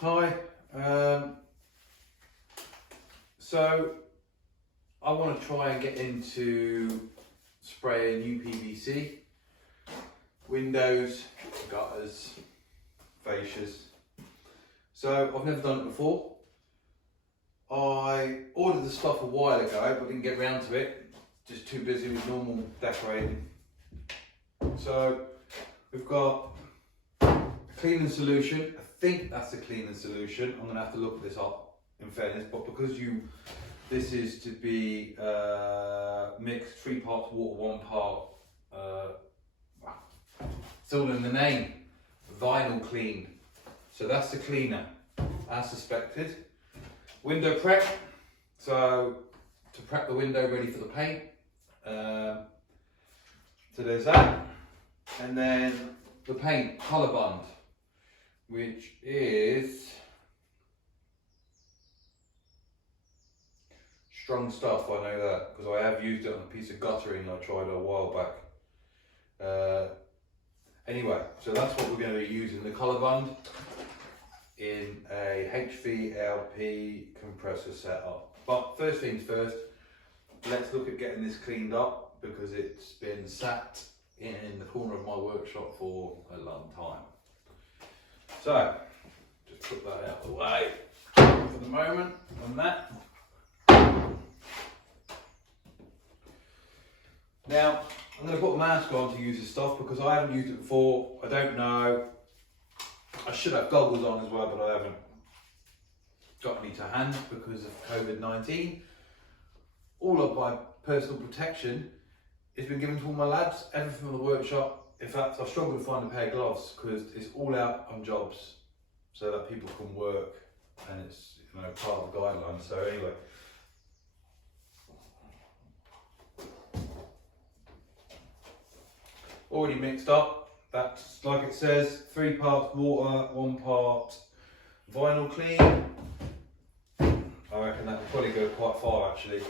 Hi, so I want to try and get into spraying UPVC, windows, gutters, fascias. So I've never done it before. I ordered the stuff a while ago but didn't get around to it, just too busy with normal decorating. So we've got a cleaning solution. I think that's a cleaning solution. I'm going to have to look this up in fairness, but because this is to be mixed 3 parts water, 1 part, it's all in the name, vinyl clean. So that's the cleaner, as suspected. Window prep, so to prep the window ready for the paint. So there's that. And then the paint, Kolorbond, which is strong stuff, I know that, because I have used it on a piece of guttering I tried a while back. Anyway, so that's what we're going to be using, the Kolorbond in a HVLP compressor setup. But first things first, let's look at getting this cleaned up because it's been sat in the corner of my workshop for a long time. So, just put that out of the way for the moment on that. Now, I'm going to put a mask on to use this stuff because I haven't used it before. I don't know. I should have goggles on as well, but I haven't got any to hand because of COVID-19. All of my personal protection has been given to all my lads, everything from the workshop. In fact, I've struggled to find a pair of gloves because it's all out on jobs so that people can work, and it's part of the guidelines. So anyway. Already mixed up. That's like it says, 3 parts water, 1 part vinyl clean. I reckon that will probably go quite far actually.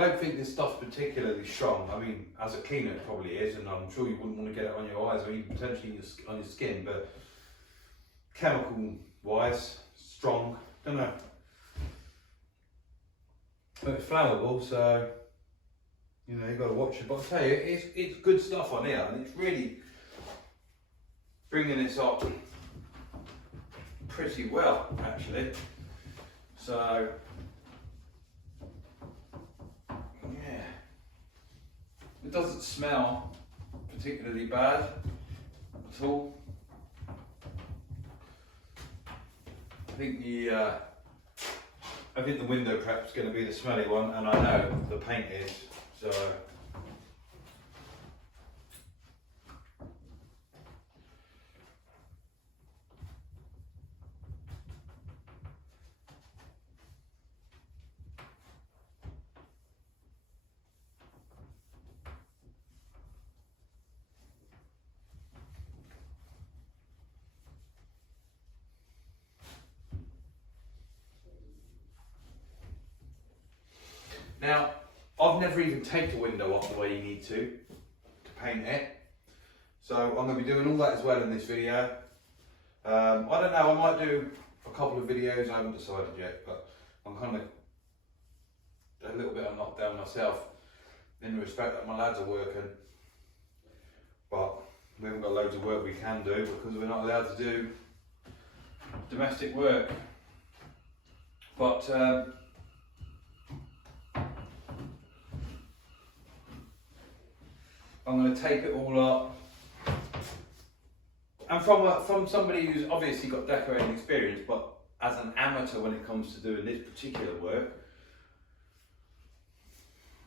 don't think this stuff's particularly strong. I mean, as a cleaner it probably is, and I'm sure you wouldn't want to get it on your eyes or even potentially on your skin, but chemical wise, strong, don't know. But it's flammable, so you know, you've got to watch it. But I'll tell you, it's good stuff on here, and it's really bringing this up pretty well, actually. So, yeah, it doesn't smell particularly bad at all. I think the window prep's going to be the smelly one, and I know the paint is. So. Now, I've never even taped a window off the way you need to paint it. So I'm going to be doing all that as well in this video. I don't know, I might do a couple of videos, I haven't decided yet, but I'm kind of a little bit on lockdown myself in the respect that my lads are working. But we haven't got loads of work we can do because we're not allowed to do domestic work. But I'm going to tape it all up, and from somebody who's obviously got decorating experience, but as an amateur when it comes to doing this particular work,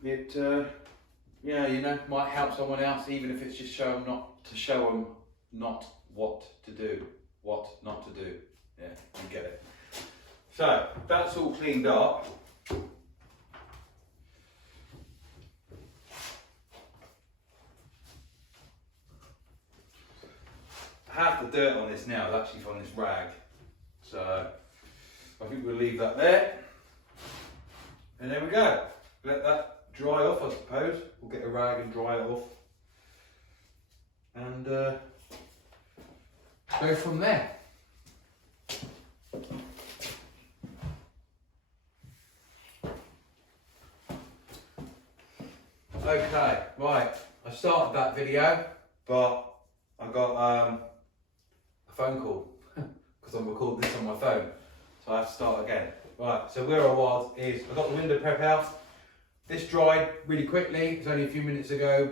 it yeah, you know, might help someone else, even if it's just show them not what to do, what not to do. Yeah, you get it. So that's all cleaned up. Half the dirt on this now is actually from this rag, so I think we'll leave that there, and there we go. Let that dry off, I suppose. We'll get a rag and dry it off, and go from there. Okay, right, I started that video, but I got a phone call because I'm recording this on my phone, so I have to start again. Right, so where I was is I got the window prep out. This dried really quickly. It's only a few minutes ago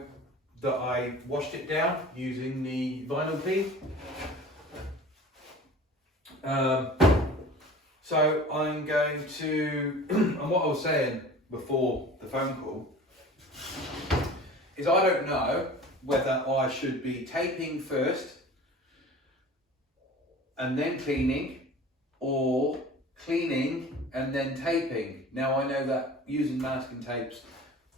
that I washed it down using the vinyl clean. So I'm going to, and what I was saying before the phone call is I don't know whether I should be taping first and then cleaning, or cleaning and then taping. Now I know that using masking tapes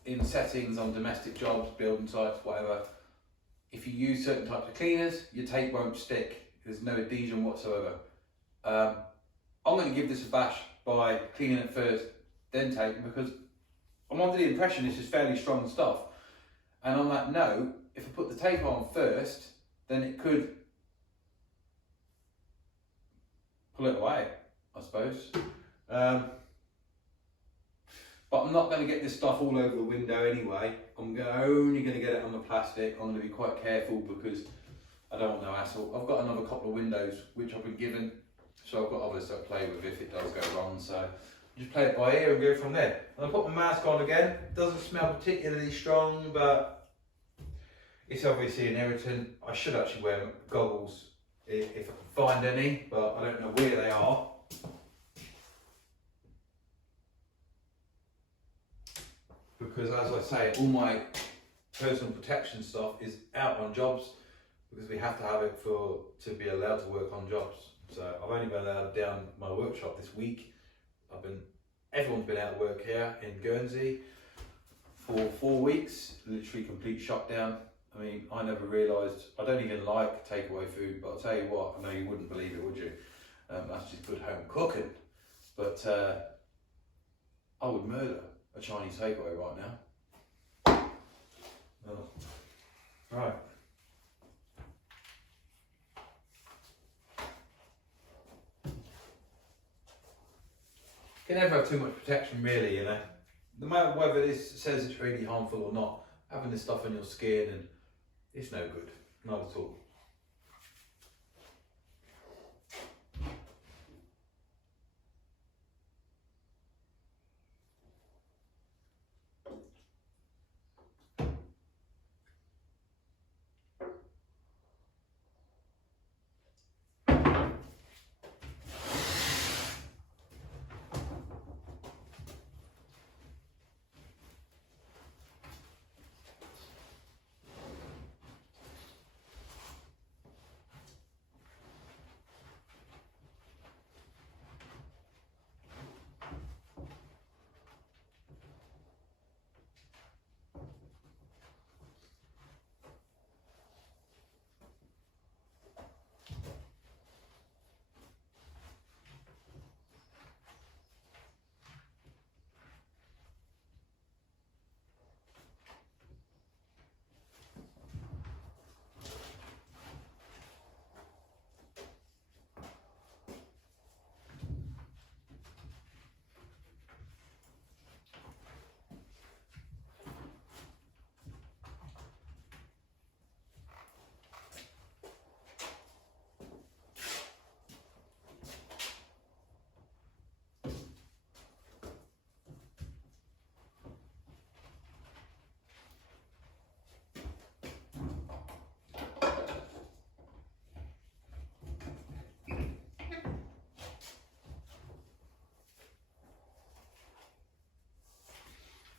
in settings on domestic jobs, building sites, whatever, if you use certain types of cleaners, your tape won't stick. There's no adhesion whatsoever. I'm going to give this a bash by cleaning it first, then taping, because I'm under the impression this is fairly strong stuff. And on that note, if I put the tape on first, then it could pull it away, I suppose. But I'm not going to get this stuff all over the window anyway. I'm only going to get it on the plastic. I'm going to be quite careful because I don't want no hassle. I've got another couple of windows which I've been given, so I've got others to play with if it does go wrong. So just play it by ear and go from there. And I put my mask on again. It doesn't smell particularly strong, but it's obviously an irritant. I should actually wear goggles if I can find any, but I don't know where they are. Because as I say, all my personal protection stuff is out on jobs because we have to have it to be allowed to work on jobs. So I've only been allowed down my workshop this week. Everyone's been out of work here in Guernsey for 4 weeks, literally complete shutdown. I mean, I never realised, I don't even like takeaway food, but I'll tell you what, I know you wouldn't believe it, would you? That's just good home cooking. But I would murder a Chinese takeaway right now. Oh. Right. You can never have too much protection, really, you know. No matter whether this says it's really harmful or not, having this stuff on your skin, and it's no good, not at all.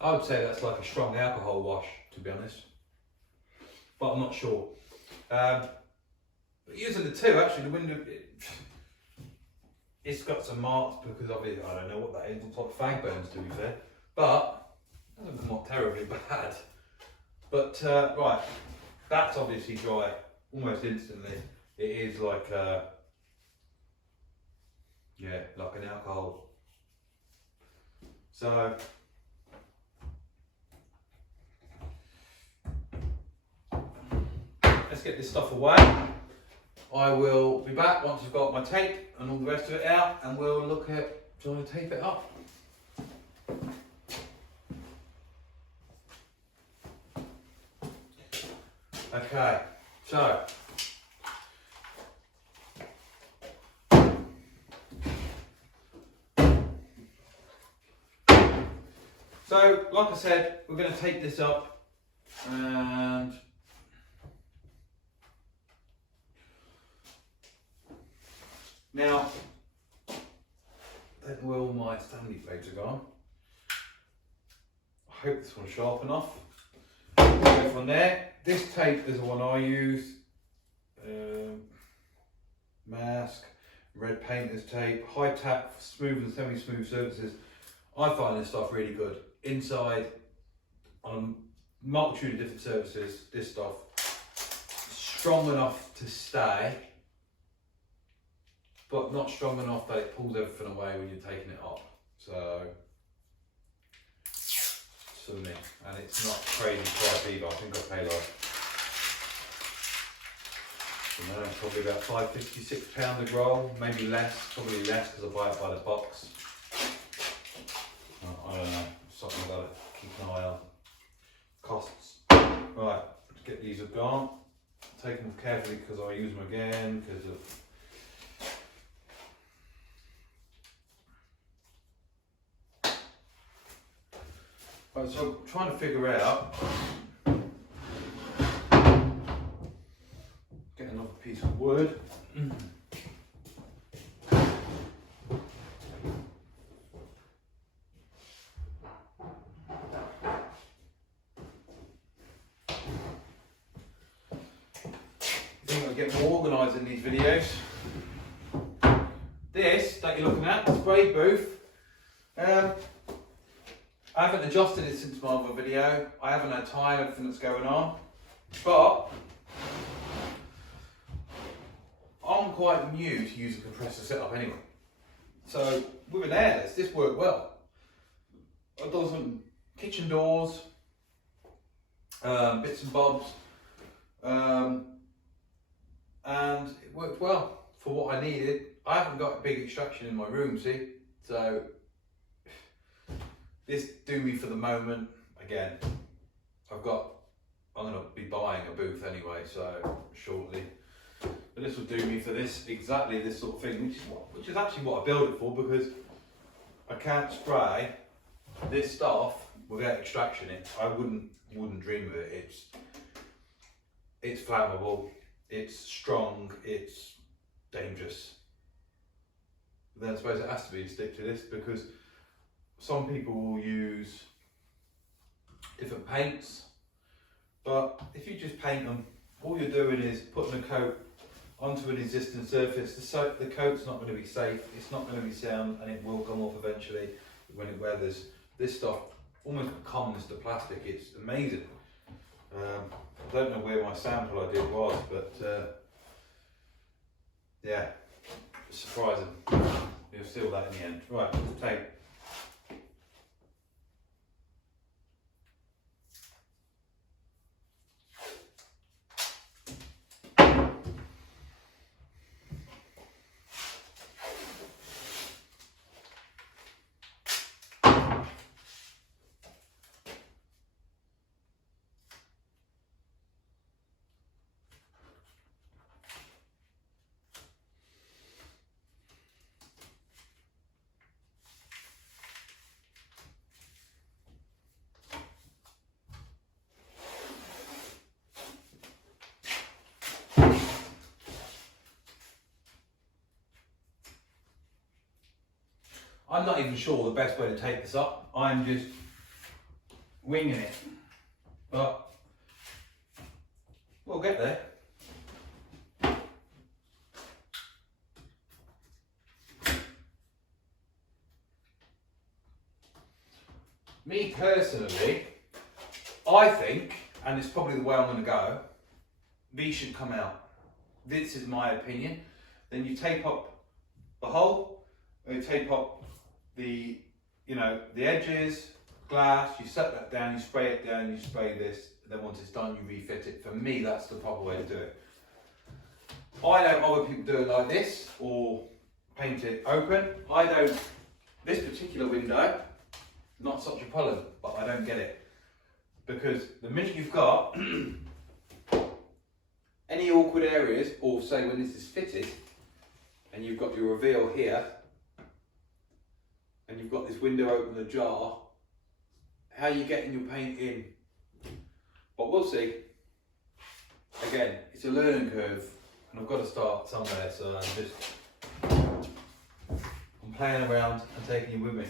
I would say that's like a strong alcohol wash, to be honest, but I'm not sure. But using the two, actually, the window, it's got some marks because of it. I don't know what that is. It looks like fag burns, to be fair, but it doesn't come up terribly bad. But right, that's obviously dry almost instantly. It is like yeah, like an alcohol. So let's get this stuff away. I will be back once I've got my tape and all the rest of it out, and we'll look at trying to tape it up. Okay, so like I said, we're going to tape this up, and now I don't know where all my Stanley plates are gone. I hope this one's sharp enough. Go from there. This tape is the one I use. Mask, red painter's tape, high tap, smooth and semi-smooth surfaces. I find this stuff really good. Inside, on a multitude of different surfaces, this stuff is strong enough to stay, but not strong enough that it pulls everything away when you're taking it up. So, for me, and it's not crazy price either. I think I pay like, I don't know, probably about £5.56 a roll, maybe less, probably less because I buy it by the box. I don't know, something I've got to keep an eye on. Costs. Right, let's get these gone. Take them carefully because I use them again because of. Right, so I'm trying to figure out. Get another piece of wood. Get more organised in these videos. This that you're looking at, spray booth, I haven't adjusted it since my other video. I haven't had time, everything that's going on, but I'm quite new to using compressor setup anyway. So with an airless, this worked well. I've done some kitchen doors, bits and bobs, and it worked well for what I needed. I haven't got a big extraction in my room, see, so this do me for the moment. Again, I'm going to be buying a booth anyway, so shortly. But this will do me for this, exactly this sort of thing, which is actually what I built it for, because I can't spray this stuff without extraction it. I wouldn't dream of it. It's flammable, it's strong, it's dangerous. But then I suppose it has to be to stick to this, because some people will use different paints, but if you just paint them, all you're doing is putting a coat onto an existing surface. The coat's not going to be safe, it's not going to be sound, and it will come off eventually when it weathers. This stuff almost becomes the plastic. It's amazing. I don't know where my sample I did was, but yeah, it's surprising. You'll steal that in the end. Right, tape. I'm not even sure the best way to take this up. I'm just winging it, but we'll get there. Me personally, I think, and it's probably the way I'm going to go, these should come out. This is my opinion. Then you tape up the hole, and you tape up the edges, glass, you set that down, you spray it down, you spray this, then once it's done you refit it. For me, that's the proper way to do it. I know other people do it like this, or paint it open. I don't, this particular window, not such a problem, but I don't get it. Because the minute you've got any awkward areas, or say when this is fitted, and you've got your reveal here, and you've got this window open ajar, how are you getting your paint in? But we'll see. Again, it's a learning curve, and I've got to start somewhere, so I'm playing around and taking you with me.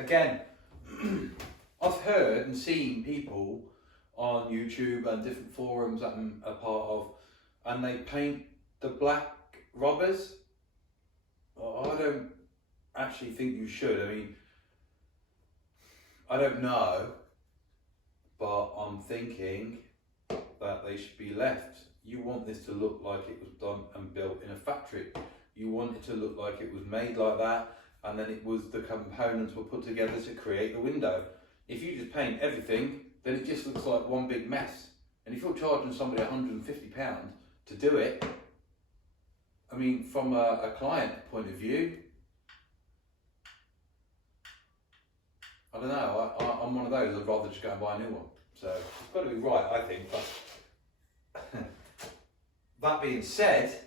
Again, I've heard and seen people on YouTube and different forums that I'm a part of, and they paint the black rubbers. I don't actually think you should. I mean, I don't know, but I'm thinking that they should be left. You want this to look like it was done and built in a factory. You want it to look like it was made like that, and then the components were put together to create the window. If you just paint everything, then it just looks like one big mess. And if you're charging somebody £150 to do it, I mean, from a client point of view, I don't know, I'm one of those, I'd rather just go and buy a new one. So it's got to be right, I think. But that being said,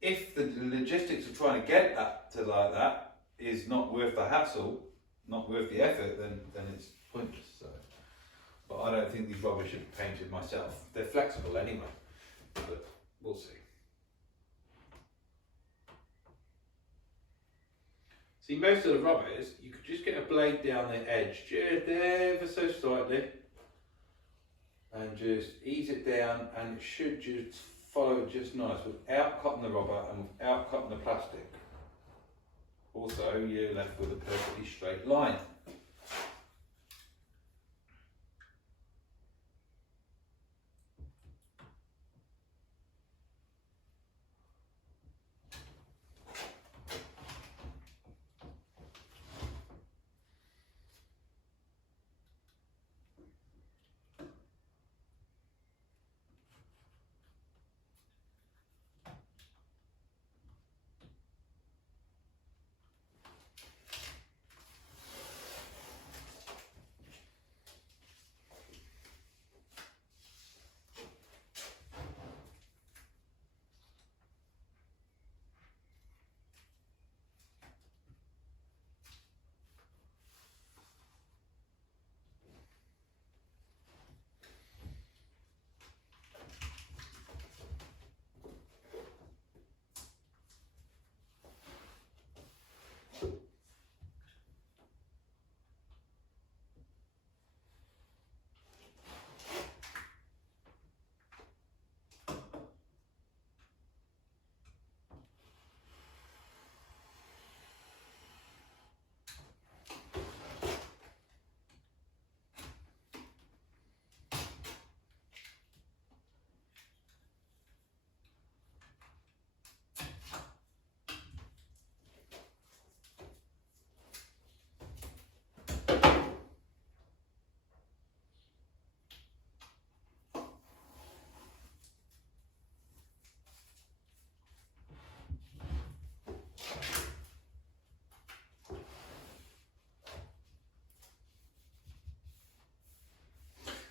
if the logistics of trying to get that to like that is not worth the hassle, not worth the effort, then it's pointless. So, but I don't think these rubbers should be painted myself. They're flexible anyway, but we'll see. See, most of the rubbers, you could just get a blade down the edge, just ever so slightly, and just ease it down, and it should just follow just nice without cutting the rubber and without cutting the plastic. Also, you're left with a perfectly straight line.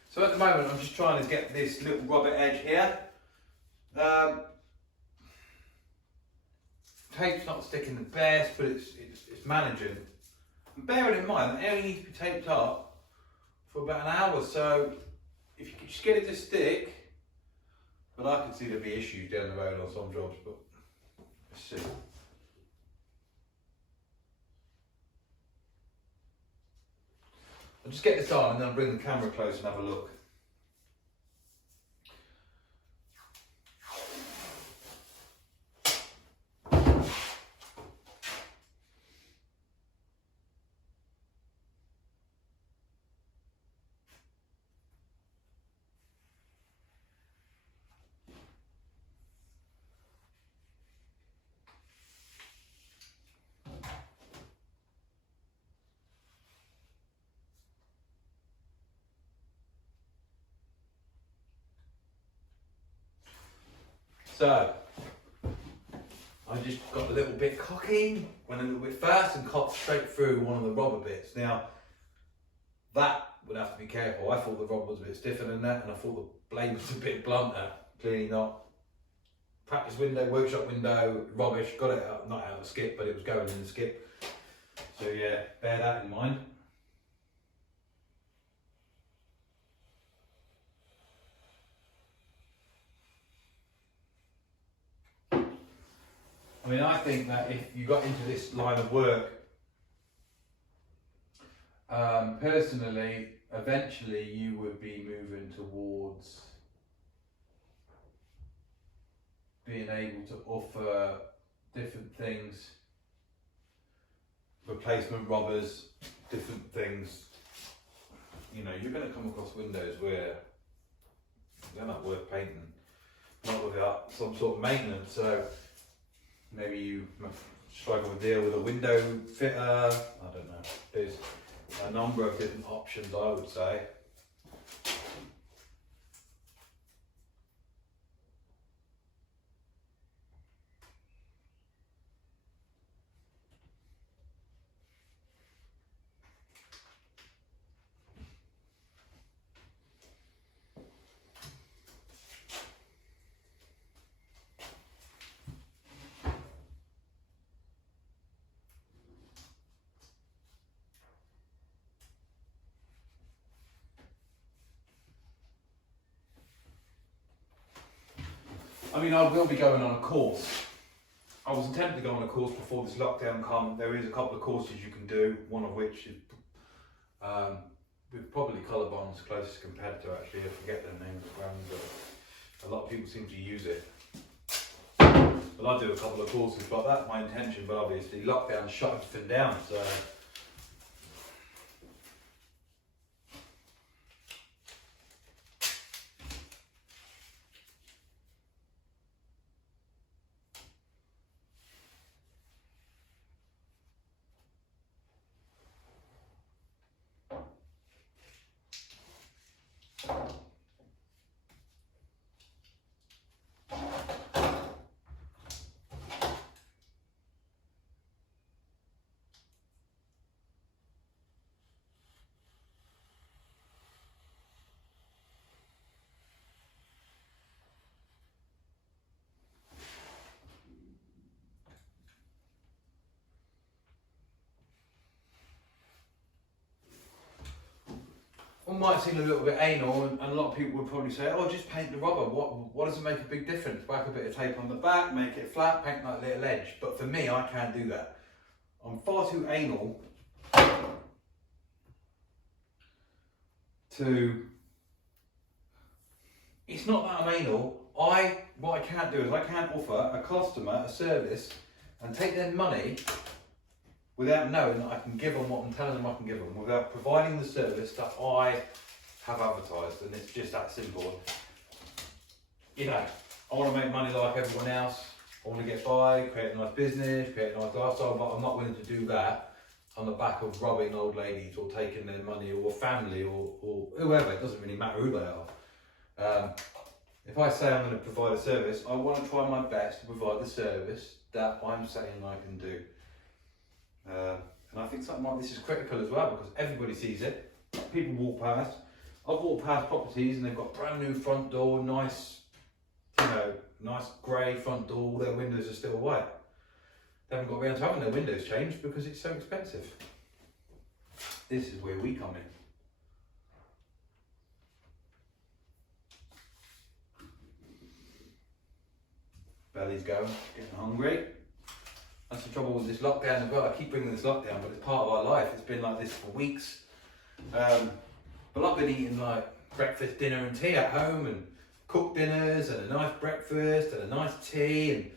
So at the moment I'm just trying to get this little rubber edge here. Tape's not sticking the best, but it's managing. And bearing in mind that it only needs to be taped up for about an hour, so if you could just get it to stick, but I can see there'll be issues down the road on some jobs, but let's see. I'll just get this on and then I'll bring the camera close and have a look. So, I just got a little bit cocky, went a little bit fast and cut straight through one of the rubber bits. Now, that would have to be careful. I thought the rubber was a bit stiffer than that, and I thought the blade was a bit blunter. Clearly not. Practice window, workshop window, rubbish, got it out, not out of the skip, but it was going in the skip. So yeah, bear that in mind. I mean, I think that if you got into this line of work, personally, eventually you would be moving towards being able to offer different things, replacement rubbers, different things. You know, you're going to come across windows where they're not worth painting, not without some sort of maintenance. So maybe you struggle to deal with a window fitter. I don't know. There's a number of different options, I would say. I mean, I will be going on a course. I was intending to go on a course before this lockdown come. There is a couple of courses you can do, one of which is with probably Kolorbond's closest competitor actually. I forget the name of the brand, but a lot of people seem to use it. But I do a couple of courses, but that's my intention. But obviously lockdown shut everything down, so one might seem a little bit anal, and a lot of people would probably say, oh, just paint the rubber. What does it make a big difference? Whack a bit of tape on the back, make it flat, paint that little edge. But for me, I can't do that. I'm far too anal to... It's not that I'm anal. What I can't do is I can't offer a customer a service and take their money without knowing that I can give them what I'm telling them I can give them, without providing the service that I have advertised, and it's just that simple. You know, I want to make money like everyone else. I want to get by, create a nice business, create a nice lifestyle, but I'm not willing to do that on the back of robbing old ladies or taking their money, or family, or whoever. It doesn't really matter who they are. If I say I'm going to provide a service, I want to try my best to provide the service that I'm saying I can do. And I think something like this is critical as well, because everybody sees it. People walk past. I've walked past properties and they've got brand new front door, nice, nice grey front door. All their windows are still white. They haven't got around to having their windows changed because it's so expensive. This is where we come in. Belly's going, getting hungry. That's the trouble with this lockdown as well. I keep bringing this lockdown, but it's part of our life. It's been like this for weeks. But I've been eating like breakfast, dinner and tea at home, and cooked dinners and a nice breakfast and a nice tea. And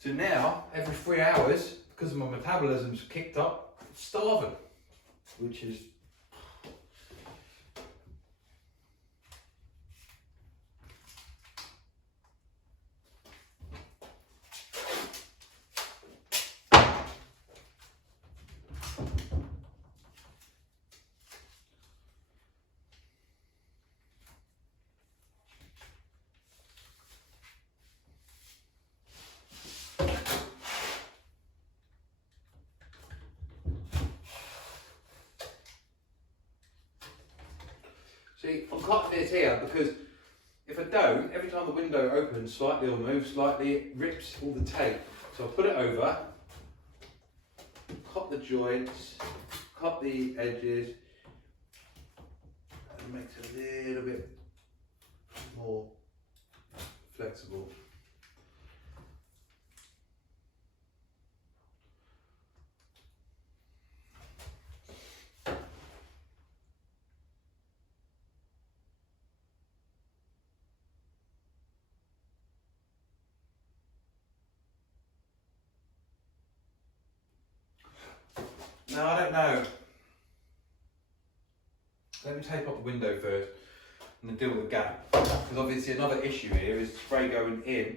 so now, every 3 hours, because my metabolism's kicked up, I'm starving, which is... See, I'm cutting this here because if I don't, every time the window opens slightly or moves slightly, it rips all the tape. So I'll put it over, cut the joints, cut the edges, and it makes it a little bit more flexible. Now, I don't know. Let me tape up the window first and then deal with the gap. Because obviously another issue here is spray going in.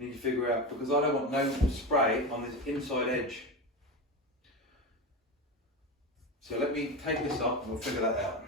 I need to figure out, because I don't want no spray on this inside edge. So let me take this up and we'll figure that out.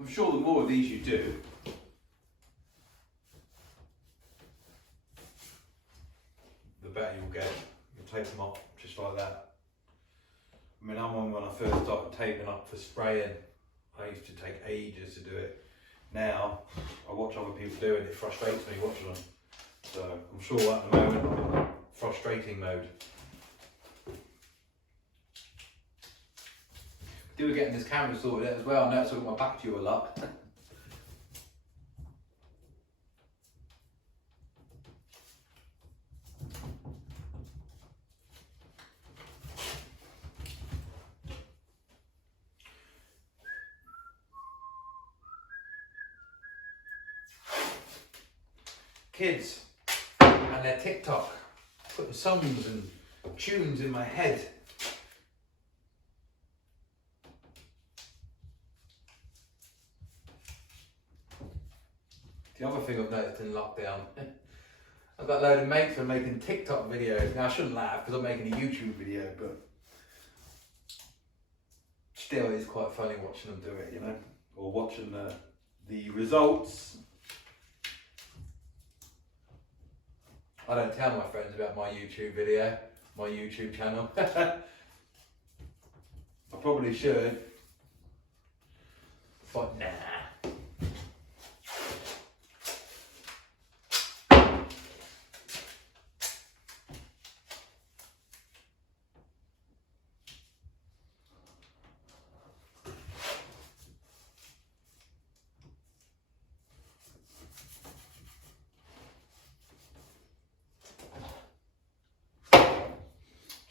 I'm sure the more of these you do, the better you'll get. You'll take them off just like that. I mean, I'm on when I first started taping up for spraying. I used to take ages to do it. Now, I watch other people do it, it frustrates me watching them. So, I'm sure at the moment I'm in frustrating mode. Do getting this camera sorted out as well. I know it's got my back to you a lot. Kids and their TikTok, putting songs and tunes in my head. The other thing I've noticed in lockdown, I've got a load of mates who are making TikTok videos. Now I shouldn't laugh because I'm making a YouTube video, but still it's quite funny watching them do it, you know, or watching the results. I don't tell my friends about my YouTube video, my YouTube channel. I probably should, but nah.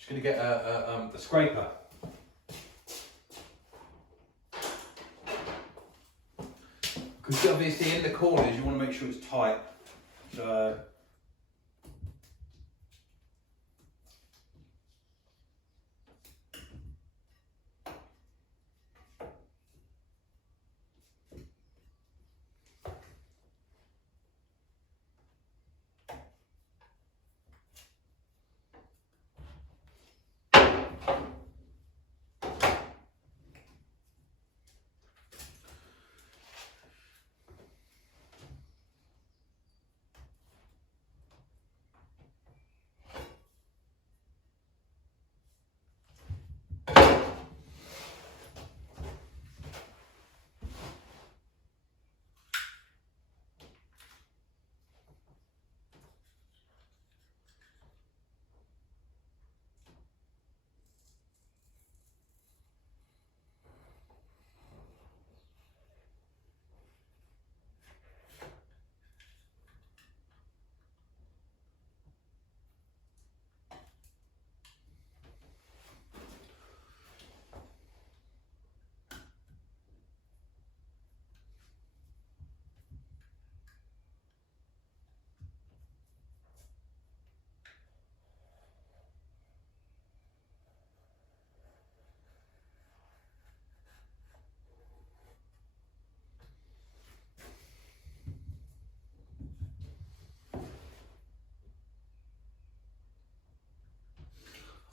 Going to get a scraper. Because obviously in the corners you want to make sure it's tight. So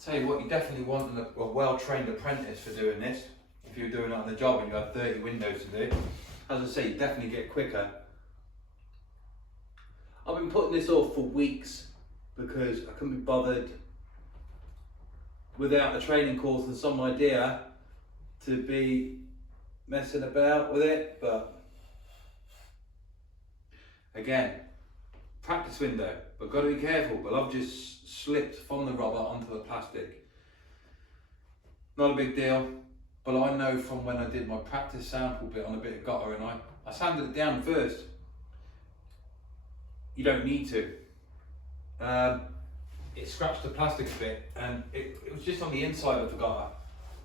tell you what, you definitely want a well-trained apprentice for doing this. If you're doing it on the job and you have 30 windows to do, as I say, you definitely get quicker. I've been putting this off for weeks because I couldn't be bothered without a training course and some idea to be messing about with it, but again, practice window, but got to be careful. But I've just slipped from the rubber onto the plastic. Not a big deal, but I know from when I did my practice sample bit on a bit of gutter and I sanded it down first. You don't need to. It scratched the plastic a bit and it was just on the inside of the gutter,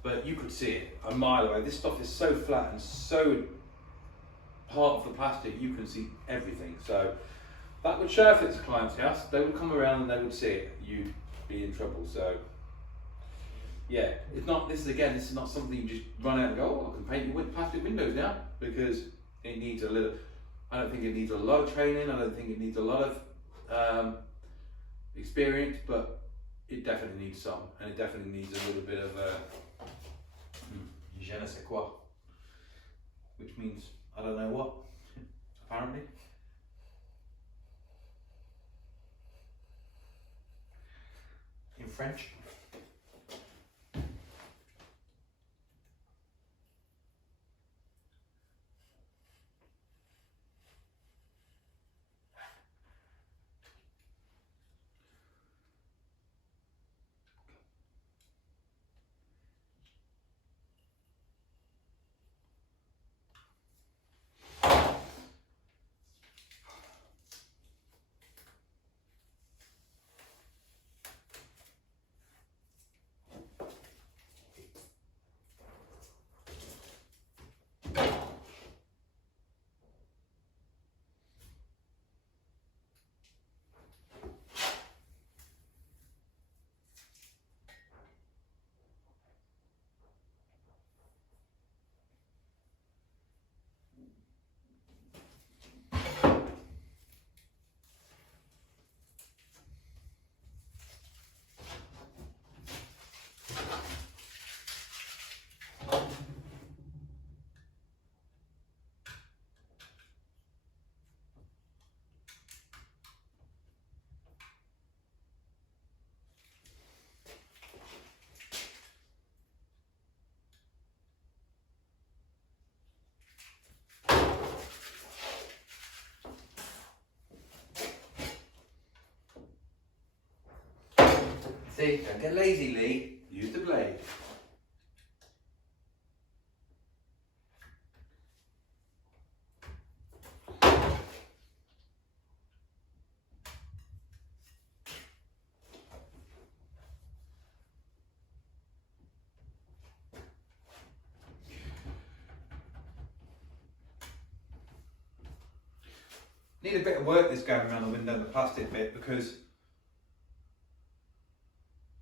but you could see it a mile away. This stuff is so flat and so part of the plastic, you can see everything. So that would show if it's a client's house. They would come around and they would see it. You'd be in trouble. So yeah, it's not. This is not something you just run out and go, oh, I can paint your plastic windows now, because it needs a little. I don't think it needs a lot of training. I don't think it needs a lot of experience, but it definitely needs some, and it definitely needs a little bit of je ne sais quoi, which means I don't know what, apparently. In French. See, don't get lazy, Lee. Use the blade. Need a bit of work this going around the window and the plastic bit, because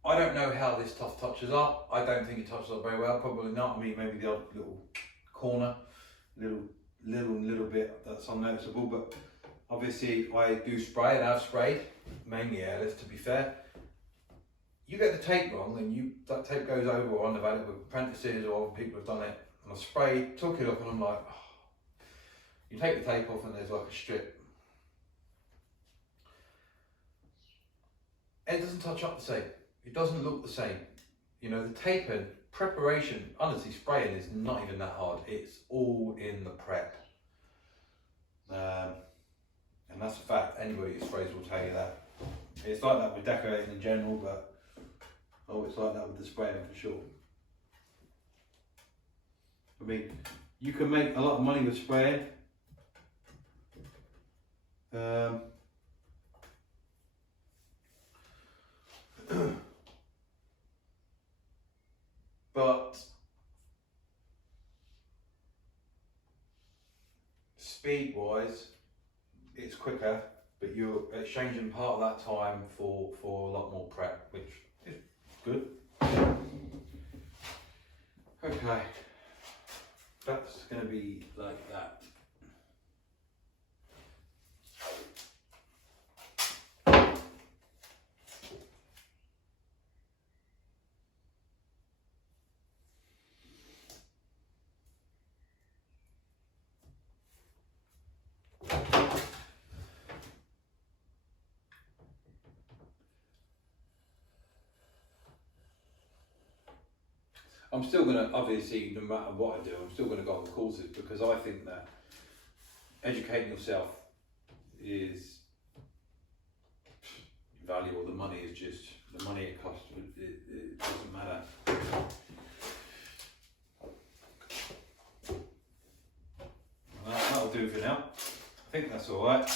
I don't know how this stuff touches up. I don't think it touches up very well, probably not. I mean, maybe the odd little corner, little bit that's unnoticeable, but obviously I do spray, and I've sprayed, mainly airless to be fair. You get the tape wrong and that tape goes over, or I've had it with apprentices or other people have done it, and I sprayed, took it up, and I'm like, oh. You take the tape off and there's like a strip. And it doesn't touch up the same. It doesn't look the same. You know, the taping, preparation, honestly spraying is not even that hard. It's all in the prep. And that's a fact. Anybody who sprays will tell you that. It's like that with decorating in general, but it's like that with the spraying for sure. I mean, you can make a lot of money with spraying. But speed wise, it's quicker, but you're exchanging part of that time for a lot more prep, which is good. Okay, that's going to be like that. I'm still going to, obviously, no matter what I do, I'm still going to go on the courses, because I think that educating yourself is valuable. The money is just, the money it costs, it doesn't matter. That'll do for now. I think that's all right.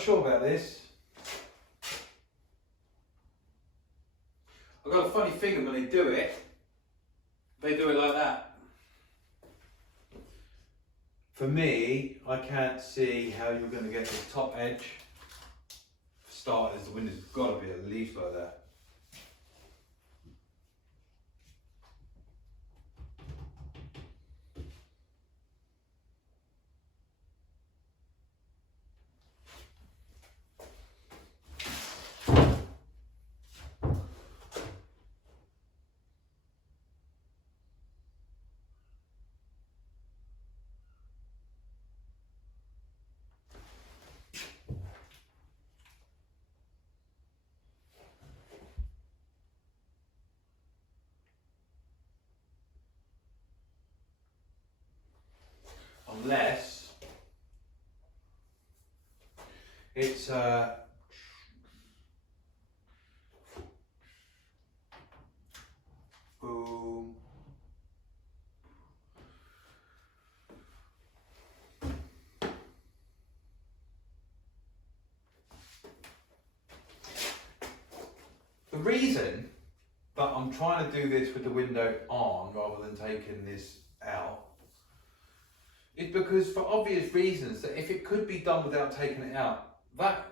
not sure about this. I've got a funny feeling when they do it like that. For me, I can't see how you're going to get the top edge. For starters, the window's got to be at least like that. Unless it's boom. The reason that I'm trying to do this with the window on rather than taking this out is because, for obvious reasons, that if it could be done without taking it out, that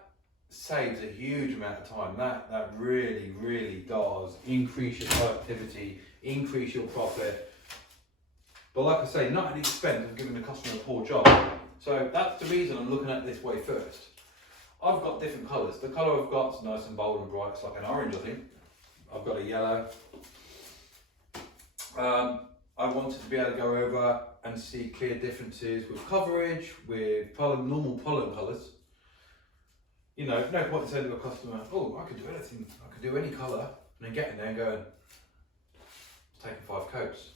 saves a huge amount of time. That really, really does increase your productivity, increase your profit. But like I say, not at the expense of giving the customer a poor job. So that's the reason I'm looking at it this way first. I've got different colours. The colour I've got is nice and bold and bright. It's like an orange, I think. I've got a yellow. I wanted to be able to go over and see clear differences with coverage, with normal pollen colours. You know, no point in saying to a customer, oh, I can do anything, I can do any colour, and then getting there and going, it's taking 5 coats.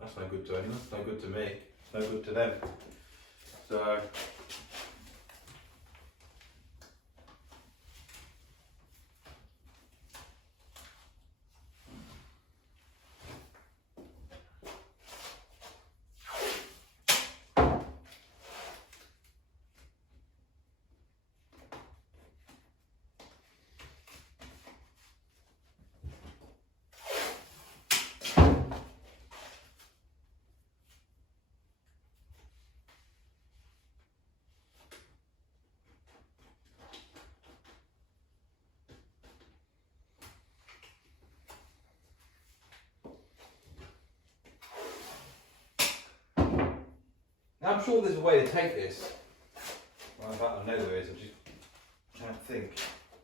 That's no good to anyone, no good to me, no good to them. So, now I'm sure there's a way to take this. Well, in fact, I know there is, I just can't think.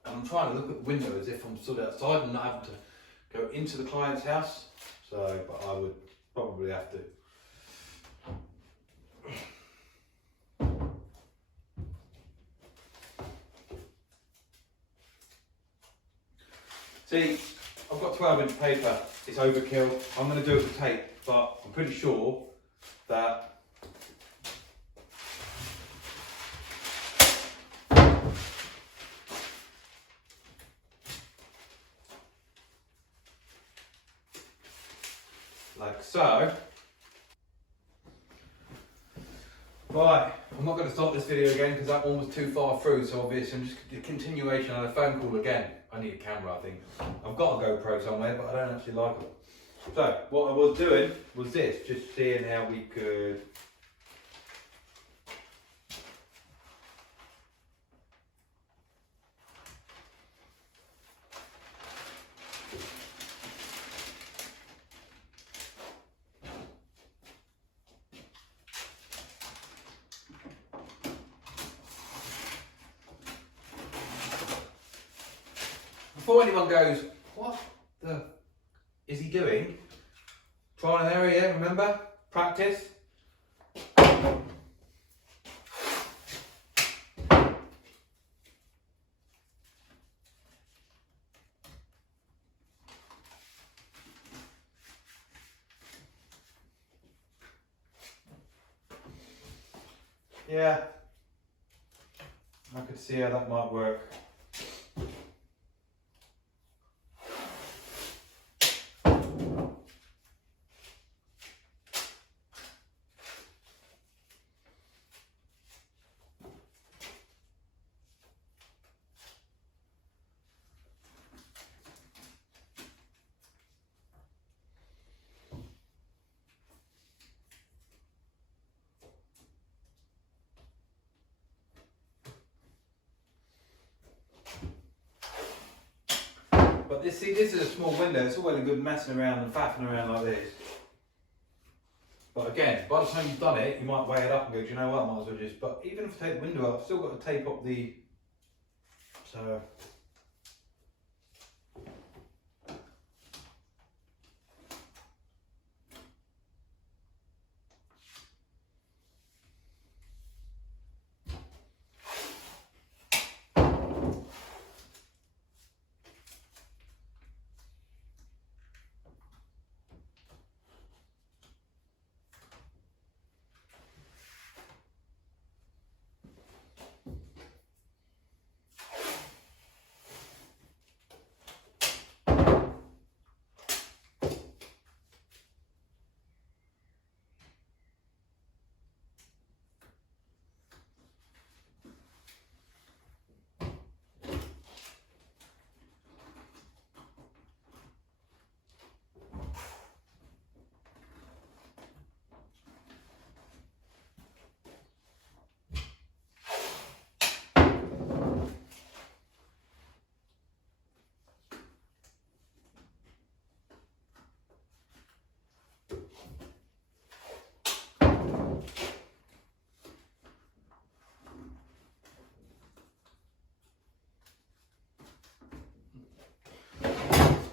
And I'm trying to look at the window as if I'm stood outside and not having to go into the client's house. So, but I would probably have to. See, I've got 12-inch paper, it's overkill. I'm going to do it with tape, but I'm pretty sure that like so. Right, I'm not going to stop this video again because that one was too far through, so obviously I'm just the continuation of the phone call again. I need a camera, I think. I've got a GoPro somewhere, but I don't actually like it. So, what I was doing was this, just seeing how we could before anyone goes, what the is he doing? Trial and error, yeah, remember? Practice. Yeah, I could see how that might work. But this is a small window. It's all well and good messing around and faffing around like this. But again, by the time you've done it, you might weigh it up and go, do you know what, I might as well just, but even if I take the window up, I've still got to tape up the, so.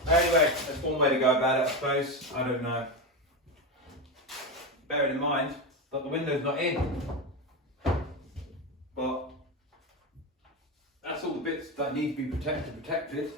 Anyway, that's one way to go about it, I suppose. I don't know. Bearing in mind that the window's not in. But that's all the bits that need to be protected.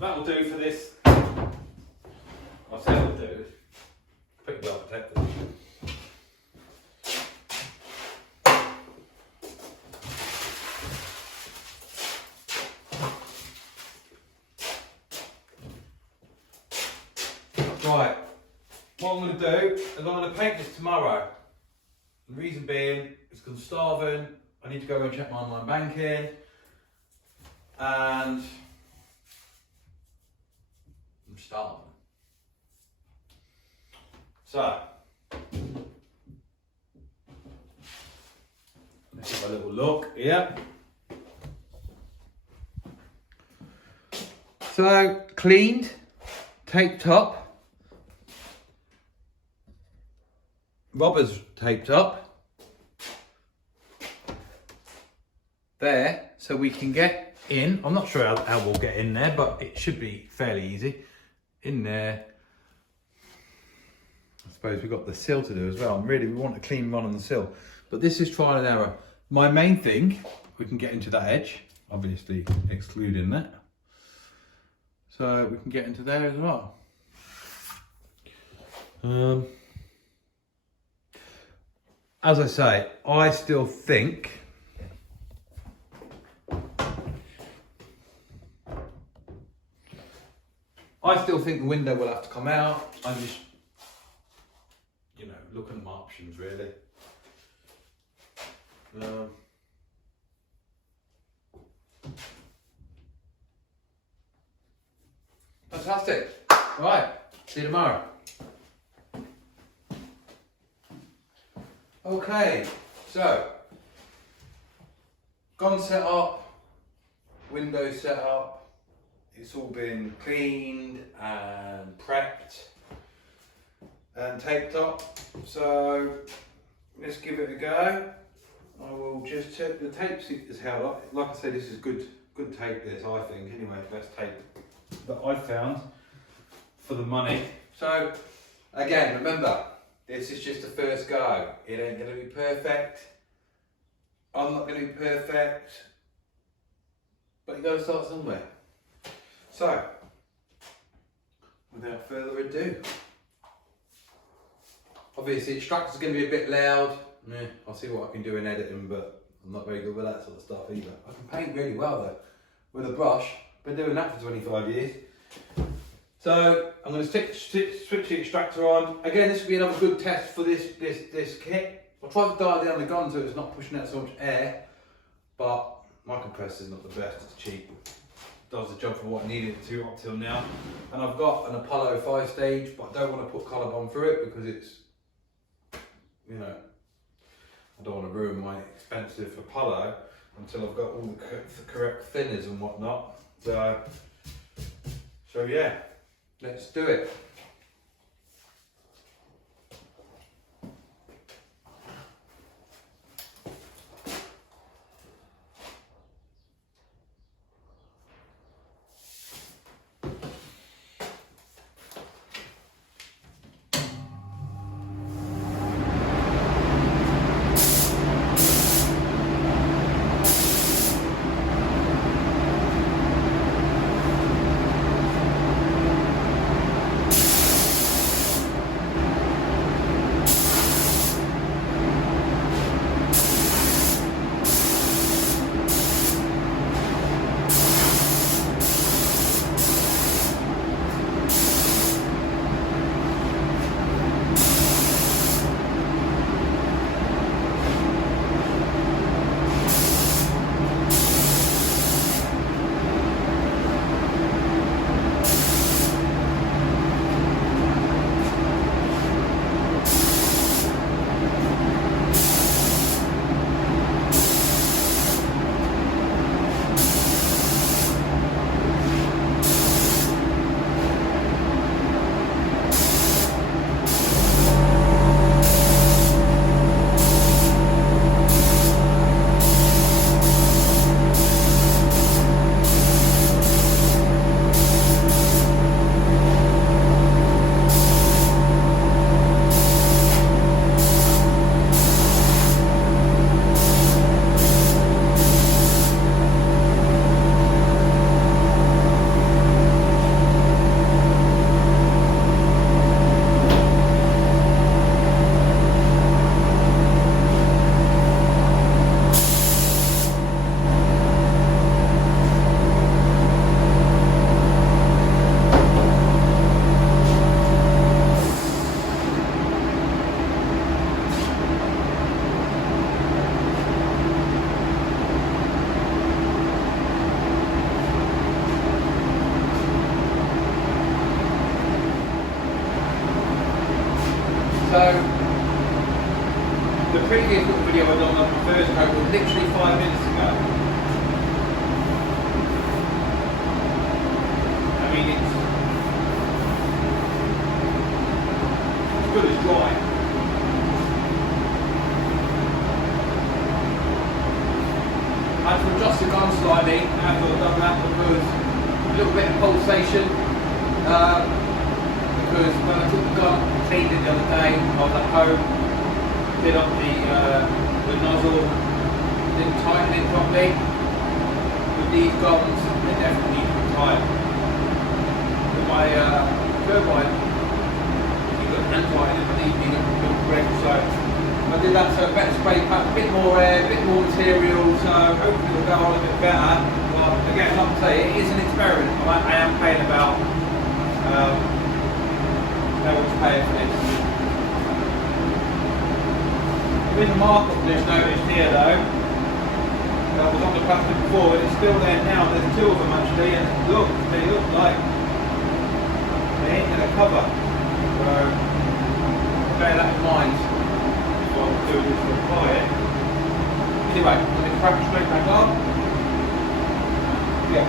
That'll do for this. I'll say it'll do. Pretty well protected. Right, what I'm going to do is I'm going to paint this tomorrow. The reason being, it's gone starving. I need to go and check my online banking. And I'm starving. So, let's have a little look here. So, cleaned, taped up. Rubbers taped up. There, so we can get in. I'm not sure how we'll get in there, but it should be fairly easy. In there. I suppose we've got the sill to do as well. And really, we want a clean run on the sill. But this is trial and error. My main thing, we can get into that edge, obviously excluding that. So we can get into there as well. As I say, I still think the window will have to come out. I'm just, you know, looking at my options really. Fantastic. Right, see you tomorrow. Okay, so gun set up, window set up. It's all been cleaned and prepped and taped up. So let's give it a go. I will just check the tape is held up. Like I said, this is good tape. This, I think, anyway, best tape that I've found for the money. So again, remember, this is just the first go. It ain't gonna be perfect. I'm not gonna be perfect, but you gotta start somewhere. So, without further ado, obviously extractor's going to be a bit loud. I'll see what I can do in editing, but I'm not very good with that sort of stuff either. I can paint really well though, with a brush. Been doing that for 25 years. So I'm going to switch the extractor on. Again, this will be another good test for this kit. I'll try to dial down the gun so it's not pushing out so much air, but my compressor is not the best, it's cheap. Does the job for what I needed it to up till now. And I've got an Apollo 5 stage, but I don't want to put Kolorbond through it because it's, you know, I don't want to ruin my expensive Apollo until I've got all the correct thinners and whatnot. So yeah, let's do it. So, the previous little video I done on my first coat was literally 5 minutes ago. I mean, it's as good as dry. I had to adjust the gun slightly after I've done that because a little bit of pulsation. Because when I took the gun, cleaned it the other day, I was at home, did up the nozzle, didn't tighten it properly. With these guns, they definitely need to be tightened. With my turbine, you've got hand tightening, but these need to be correct. So I did that, so a better spray pack, a bit more air, a bit more material, so hopefully it'll go on a bit better. But again, like I say, it is an experiment. I am paying about no one's paying for this. There is a mark I've just noticed here though. That was on the plastic before, and it's still there now. There's two of them actually, and look, they look like they ain't going to cover. So bear that in mind. What I'm doing is to apply it. Anyway, let me crack it straight back on. Yeah.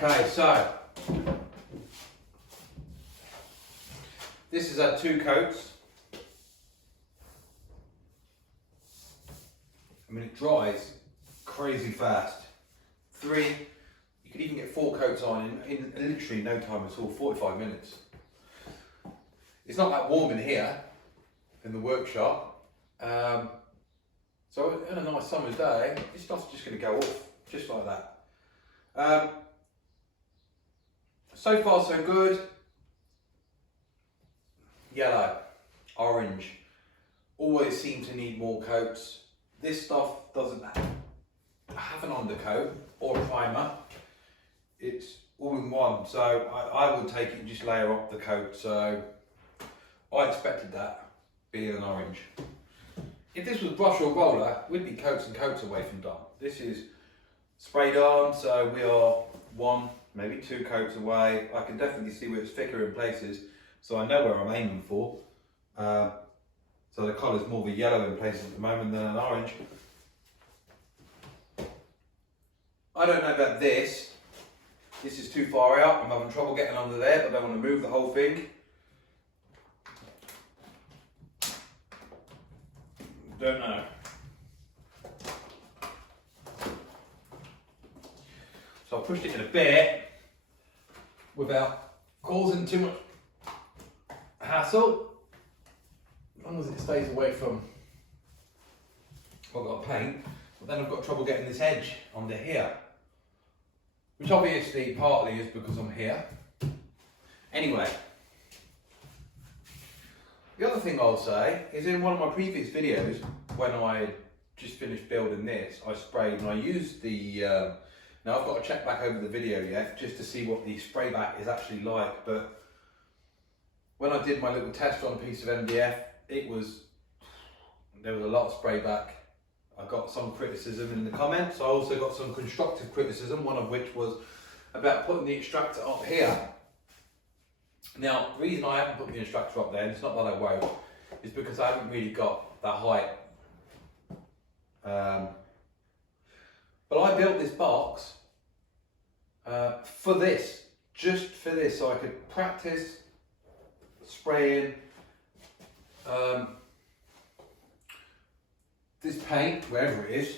Okay, so this has had 2 coats. I mean, it dries crazy fast. 3, you could even get 4 coats on in literally no time at all, 45 minutes. It's not that warm in here, in the workshop. So on a nice summer's day, this stuff's just going to go off, just like that. So far so good. Yellow, orange, always seem to need more coats. This stuff doesn't have an undercoat or a primer. It's all in one, so I would take it and just layer up the coat. So I expected that, being an orange. If this was brush or roller, we'd be coats and coats away from done. This is sprayed on, so we are 1, maybe 2 coats away. I can definitely see where it's thicker in places, so I know where I'm aiming for. So the colour's more of a yellow in places at the moment than an orange. I don't know about this. This is too far out. I'm having trouble getting under there, but I don't want to move the whole thing. Don't know. So I pushed it in a bit without causing too much hassle. As long as it stays away from what I've got to paint. But then I've got trouble getting this edge under here. Which obviously partly is because I'm here. Anyway. The other thing I'll say is in one of my previous videos, when I just finished building this, I sprayed and I used the, now I've got to check back over the video yet, just to see what the spray back is actually like, but when I did my little test on a piece of MDF, there was a lot of spray back. I got some criticism in the comments. I also got some constructive criticism, one of which was about putting the extractor up here. Now, the reason I haven't put the extractor up there, and it's not that I won't, is because I haven't really got that height. But I built this box for this, just for this, so I could practice spraying this paint, wherever it is,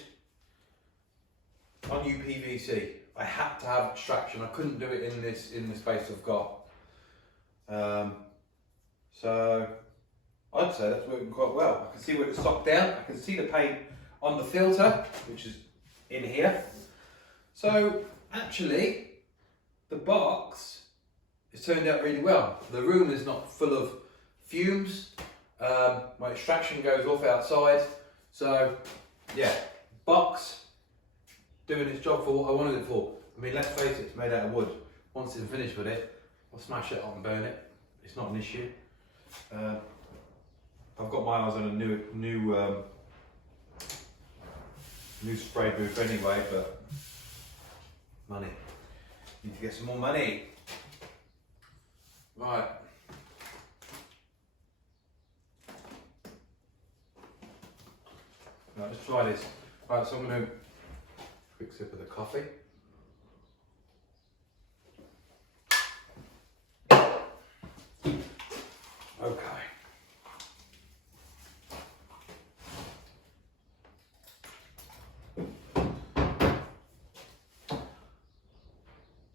on UPVC. I had to have extraction. I couldn't do it in the space I've got. So I'd say that's working quite well. I can see where it's socked down. I can see the paint on the filter, which is in here. So actually, the box has turned out really well. The room is not full of fumes. My extraction goes off outside. So yeah, box doing its job for what I wanted it for. I mean, let's face it, it's made out of wood. Once it's finished with it, I'll smash it up and burn it. It's not an issue. I've got my eyes on a new spray booth anyway, but money. Need to get some more money. Right. Right, let's try this. Right, so I'm going to quick sip of the coffee. Okay.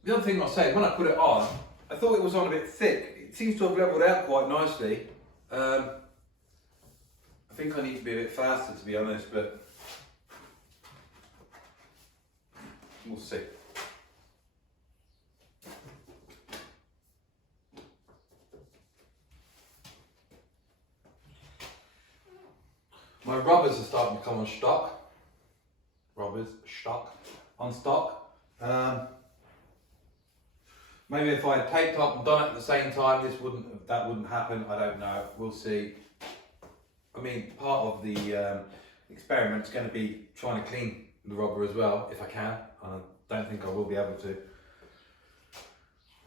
The other thing I'll say, when I put it on, I thought it was on a bit thick. It seems to have levelled out quite nicely. I think I need to be a bit faster, to be honest, but we'll see. My rubbers are starting to come on stock. On stock. Maybe if I had taped up and done it at the same time, that wouldn't happen. I don't know. We'll see. I mean, part of the experiment's going to be trying to clean the rubber as well, if I can. I don't think I will be able to.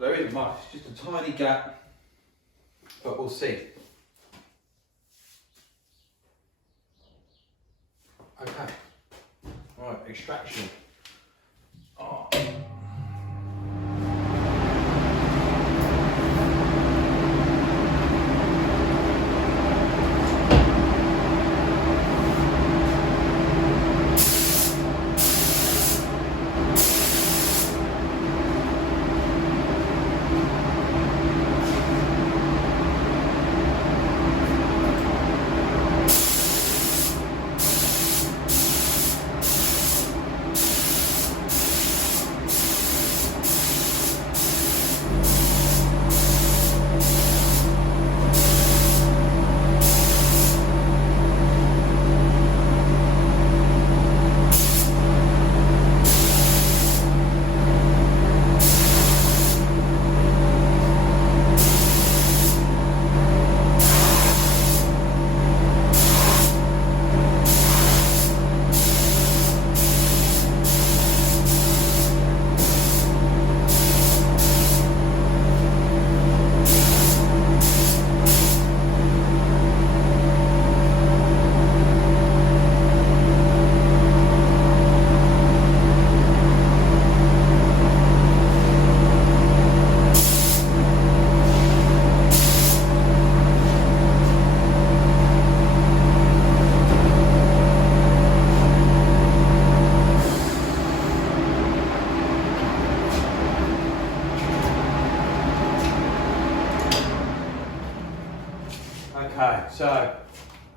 There isn't much. It's just a tiny gap, but we'll see. Okay. Right, extraction. Oh. So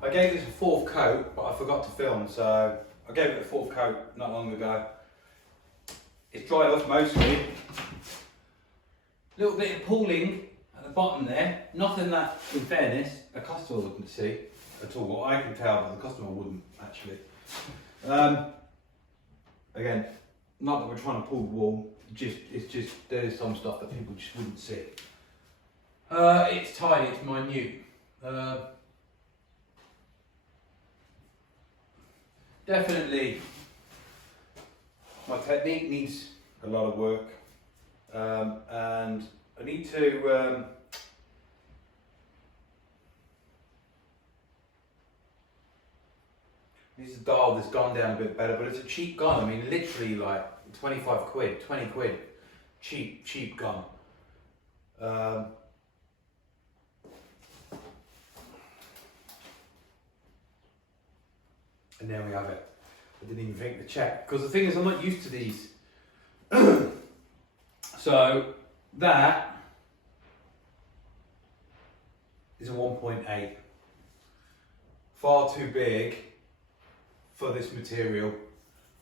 I gave this a 4th coat, but I forgot to film, so I gave it a 4th coat not long ago. It's dried off mostly. A little bit of pooling at the bottom there, nothing that, in fairness, a customer wouldn't see at all. Well, I can tell, but the customer wouldn't actually. Again, not that we're trying to pull the wool, it's just there's some stuff that people just wouldn't see. It's tiny, it's minute. Definitely, my technique needs a lot of work, and I need to dial this gun down a bit better, but it's a cheap gun. I mean, literally like 25 quid, 20 quid, cheap gun. And there we have it. I didn't even think to check, because the thing is I'm not used to these. So that is a 1.8. Far too big for this material.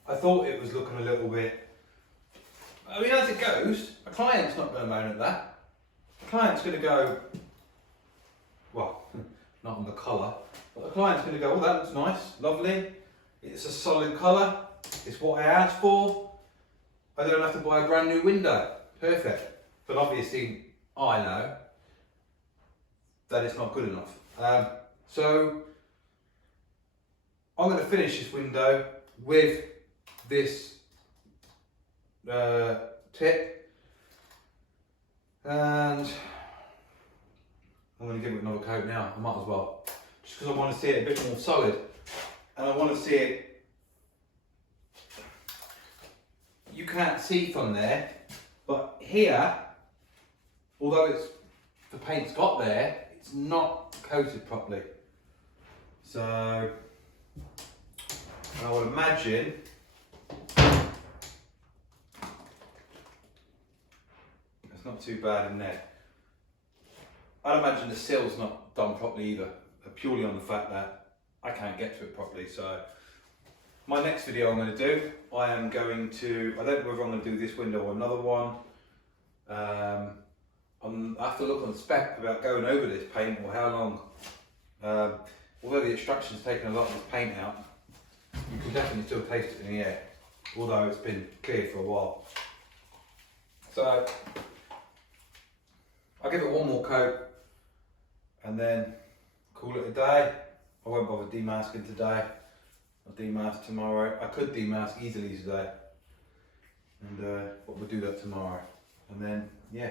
I thought it was looking a little bit, I mean, as it goes, a client's not going to moan at that. The client's going to go, well, not on the colour, but the client's going to go, oh, that looks nice, lovely, it's a solid colour, it's what I asked for, I don't have to buy a brand new window, perfect. But obviously I know that it's not good enough. So I'm going to finish this window with this tip, and I'm going to give it another coat now. I might as well, just because I want to see it a bit more solid, and I want to see it. You can't see from there, but here, although it's the paint's got there, it's not coated properly. So I would imagine it's not too bad in there. I'd imagine the sill's not done properly either, purely on the fact that I can't get to it properly. So my next video I'm going to do, I don't know whether I'm going to do this window or another one. I have to look on the spec about going over this paint or how long. Although the extraction's taken a lot of the paint out, you can definitely still taste it in the air, although it's been cleared for a while. So I'll give it one more coat and then call it a day. I won't bother demasking today. I'll demask tomorrow. I could demask easily today, and but we'll do that tomorrow. And then, yeah.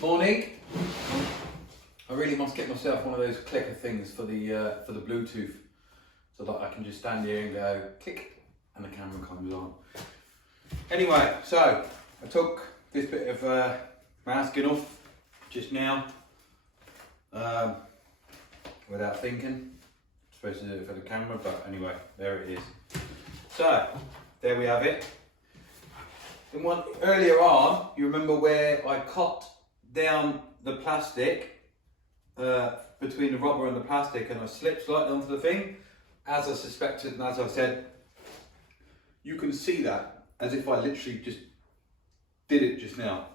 Morning. I really must get myself one of those clicker things for the Bluetooth, so that I can just stand here and go click and the camera comes on. Anyway, so I took this bit of masking off just now without thinking. Supposed to do it for the camera, but anyway, there it is. So there we have it. And one earlier on, you remember where I cut down the plastic between the rubber and the plastic, and I slipped slightly onto the thing, as I suspected and as I said. You can see that as if I literally just did it just now.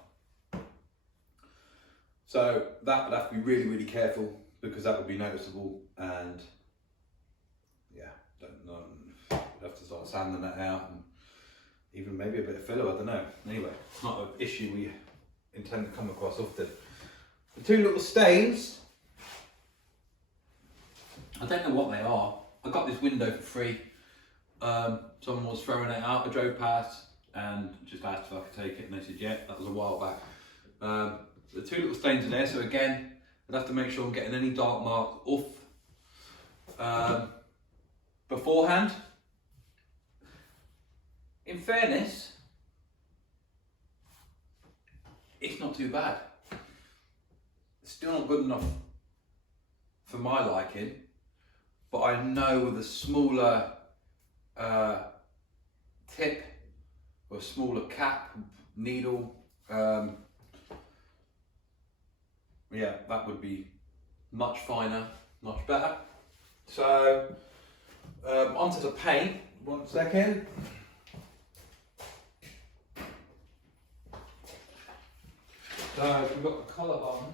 So that would have to be really, really careful, because that would be noticeable, and yeah, I'd have to start sanding that out, and even maybe a bit of filler, I don't know. Anyway, it's not an issue we intend to come across often. The two little stains, I don't know what they are. I got this window for free. Someone was throwing it out. I drove past and just asked if I could take it, and they said yeah. That was a while back. The two little stains are there, so again, I'd have to make sure I'm getting any dark marks off beforehand. In fairness, it's not too bad. It's still not good enough for my liking, but I know with a smaller tip or a smaller cap, needle, yeah, that would be much finer, much better. So onto the paint, 1 second. So we've got the Kolorbond.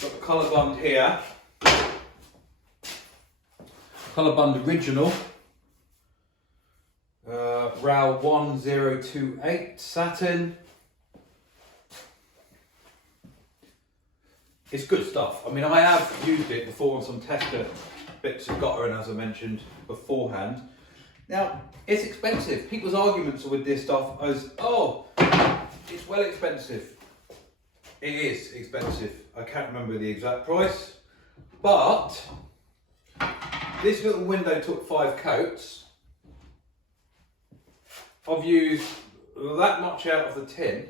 Got the Kolorbond here. Kolorbond original. RAL 1028 satin. It's good stuff. I mean, I have used it before on some tester bits of guttering, as I mentioned beforehand. Now, it's expensive. People's arguments with this stuff is, oh, it's well expensive. It is expensive. I can't remember the exact price, but this little window took 5 coats. I've used that much out of the tin,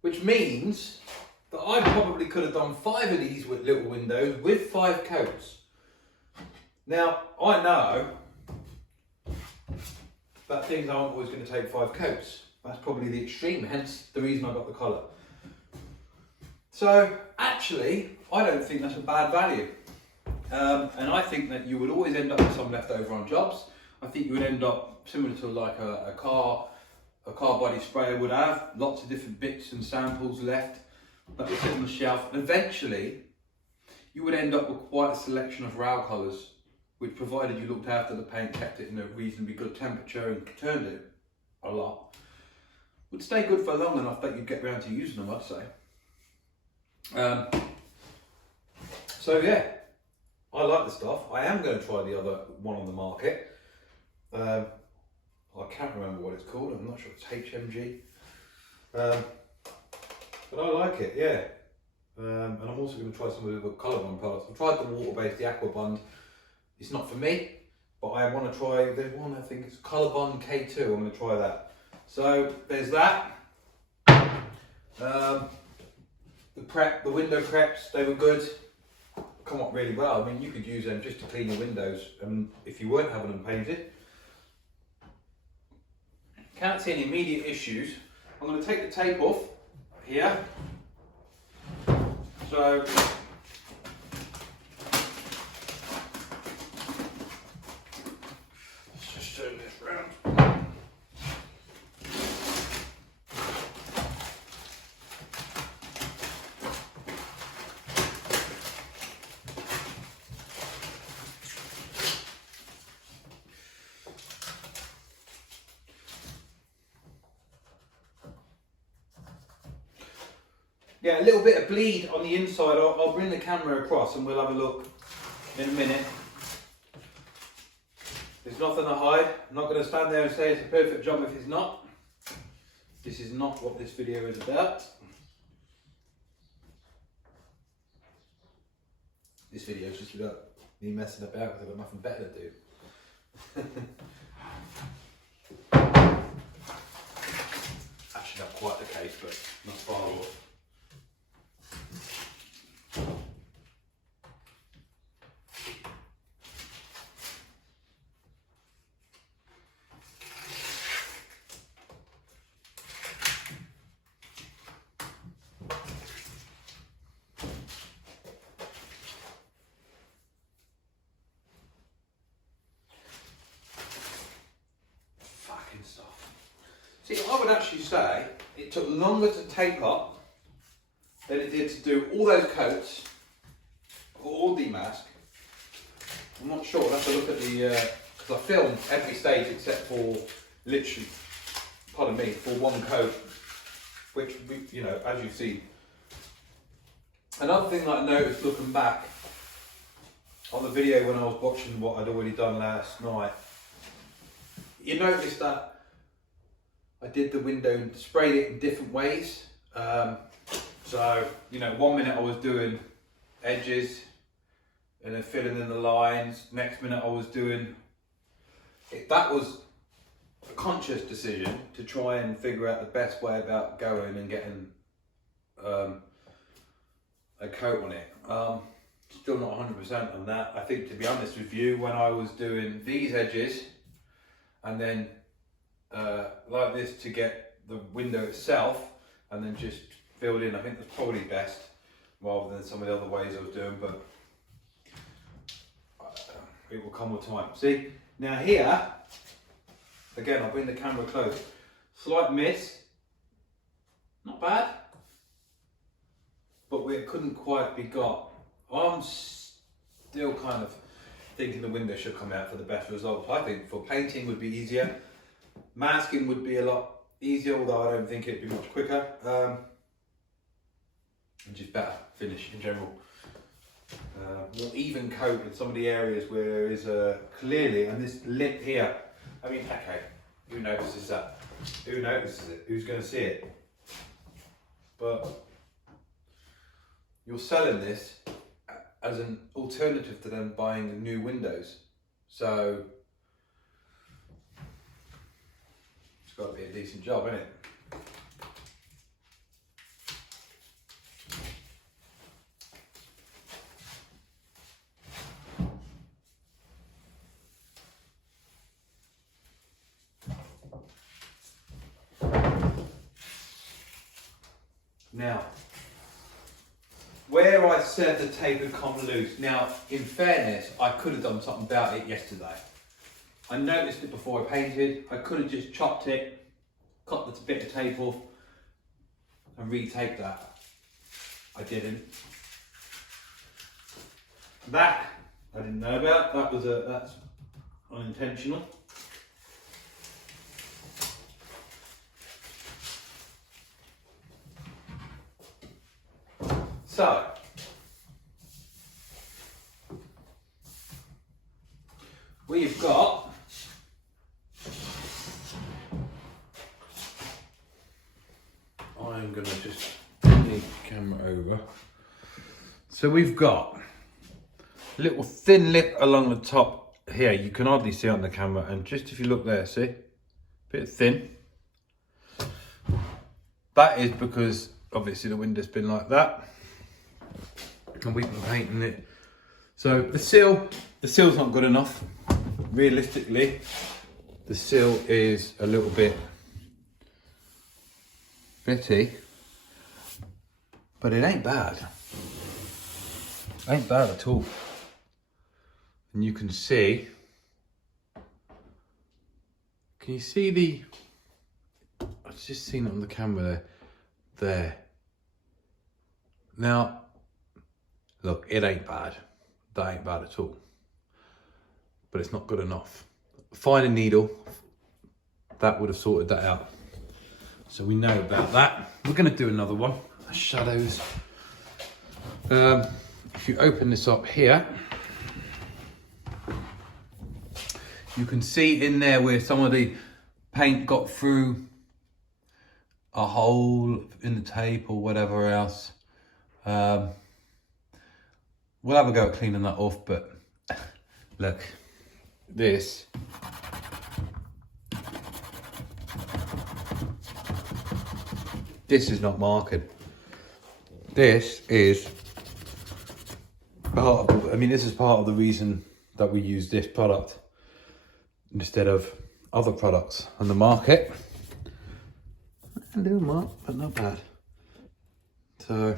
which means that I probably could have done 5 of these with little windows with 5 coats. Now, I know that things aren't always going to take 5 coats. That's probably the extreme, hence the reason I got the colour. So actually, I don't think that's a bad value. And I think that you would always end up with some left over on jobs. I think you would end up similar to like a car body sprayer would have, lots of different bits and samples left that would sit on the shelf. And eventually, you would end up with quite a selection of RAL colours, which, provided you looked after the paint, kept it in a reasonably good temperature and turned it a lot, would stay good for long enough that you'd get around to using them, I'd say. So yeah, I like the stuff. I am going to try the other one on the market. I can't remember what it's called. I'm not sure it's HMG. But I like it, yeah. And I'm also going to try some of the Kolorbond products. I've tried the water-based, the Aquabond. It's not for me, but I want to try, there's one, I think it's Kolorbond K2, I'm going to try that. So there's that. The window preps, they were good. Come up really well. I mean, you could use them just to clean your windows, and if you weren't having them painted. Can't see any immediate issues. I'm going to take the tape off here. So let's just turn this round. Yeah, a little bit of bleed on the inside. I'll bring the camera across and we'll have a look in a minute. There's nothing to hide. I'm not going to stand there and say it's a perfect job if it's not. This is not what this video is about. This video is just about me messing about because I've got nothing better to do. quite the case, but not far off. See, I would actually say it took longer to tape up than it did to do all those coats, or demask. I'm not sure, I'll have to look at the, because I filmed every stage except for literally, pardon me, for one coat, which, you know, as you see. Another thing that I noticed looking back on the video when I was watching what I'd already done last night, you notice that I did the window and sprayed it in different ways. So, you know, 1 minute I was doing edges and then filling in the lines. Next minute I was doing, that was a conscious decision to try and figure out the best way about going and getting a coat on it. Still not 100% on that. I think, to be honest with you, when I was doing these edges and then like this to get the window itself and then just filled in, I think that's probably best rather than some of the other ways I was doing, but it will come with time. See, now here, again, I'll bring the camera close. Slight miss, not bad, but it couldn't quite be got. I'm still kind of thinking the window should come out for the best results. I think for painting would be easier. Masking would be a lot easier, although I don't think it'd be much quicker. And just better finish in general. More even coat in some of the areas where there is clearly, and this lip here, I mean, okay, who notices that? Who notices it? Who's going to see it? But you're selling this as an alternative to them buying the new windows. So it's got to be a decent job, isn't it? Now, where I said the tape had come loose, now in fairness, I could have done something about it yesterday. I noticed it before I painted. I could have just chopped it, cut the bit of tape off and retaped that. I didn't. That I didn't know about. That's unintentional. So, we've got I'm going to just bring the camera over. So we've got a little thin lip along the top here. You can hardly see it on the camera, and just if you look there, see? A bit thin. That is because obviously the window's been like that. And we've been painting it. So the seal's not good enough. Realistically, the seal is a little bit bitty, but it ain't bad. Ain't bad at all. And you can see, can you see the, I've just seen it on the camera there. Now, look, it ain't bad. That ain't bad at all. But it's not good enough. Find a needle, that would have sorted that out. So we know about that. We're going to do another one, shadows. If you open this up here, you can see in there where some of the paint got through a hole in the tape or whatever else. We'll have a go at cleaning that off, but look, this . this is not marketed. This is part of, this is part of the reason that we use this product instead of other products on the market. A little mark, but not bad. So,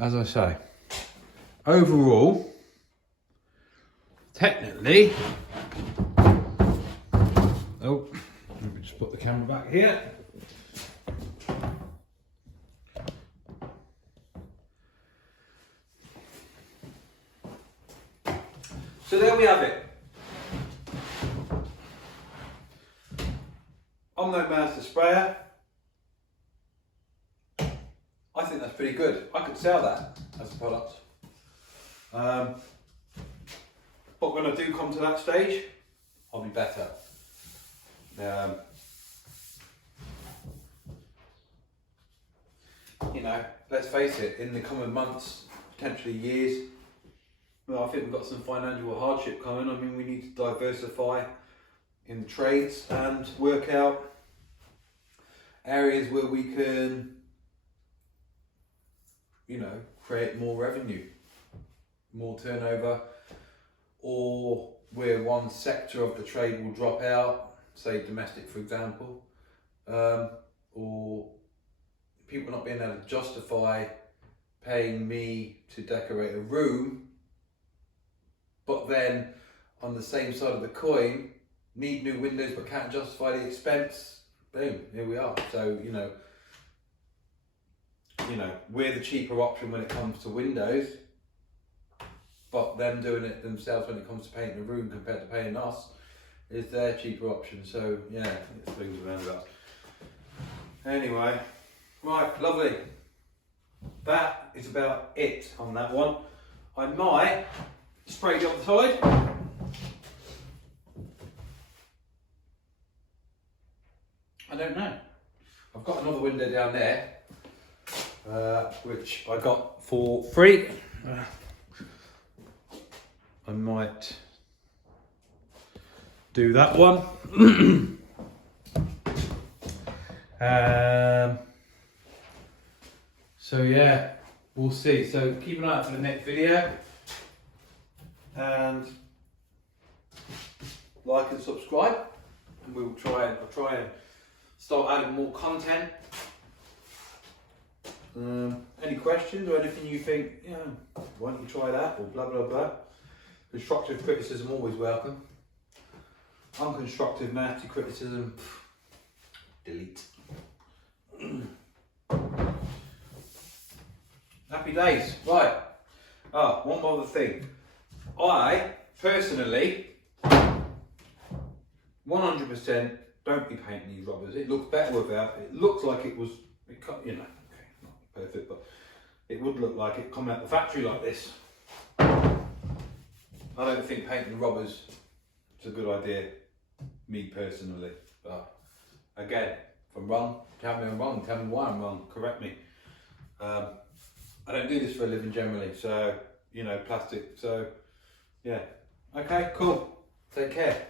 as I say, overall, technically, oh, let me just put the camera back here. So there we have it. I'm no master sprayer. I think that's pretty good. I could sell that as a product. But when I do come to that stage, I'll be better. You know, let's face it, in the coming months, potentially years, well, I think we've got some financial hardship coming. I mean, we need to diversify in trades and work out areas where we can, you know, create more revenue, more turnover, or where one sector of the trade will drop out, say domestic for example, or people not being able to justify paying me to decorate a room, but then on the same side of the coin, need new windows but can't justify the expense. Boom, here we are. So, you know, we're the cheaper option when it comes to windows, but them doing it themselves when it comes to painting a room compared to paying us is their cheaper option. So yeah, it's things around about. Anyway, right, lovely. That is about it on that one. I might spray the other side. I don't know. I've got another window down there, which I got for free. I might do that one. So yeah, we'll see. So keep an eye out for the next video, and like and subscribe, and we'll try and start adding more content. Any questions or anything you think, yeah, why don't you try that, or blah blah blah. Constructive criticism always welcome. Unconstructive nasty criticism, delete. Happy days. Right. One other thing. I personally 100% don't be painting these rubbers. It looks better without. It looks like it was, you know, okay, not perfect, but it would look like it come out the factory like this. I don't think painting rubbers is a good idea, me personally. But again, if I'm wrong, tell me I'm wrong. Tell me why I'm wrong. Correct me. I don't do this for a living generally, so, you know, plastic. So, yeah. Okay, cool. Take care.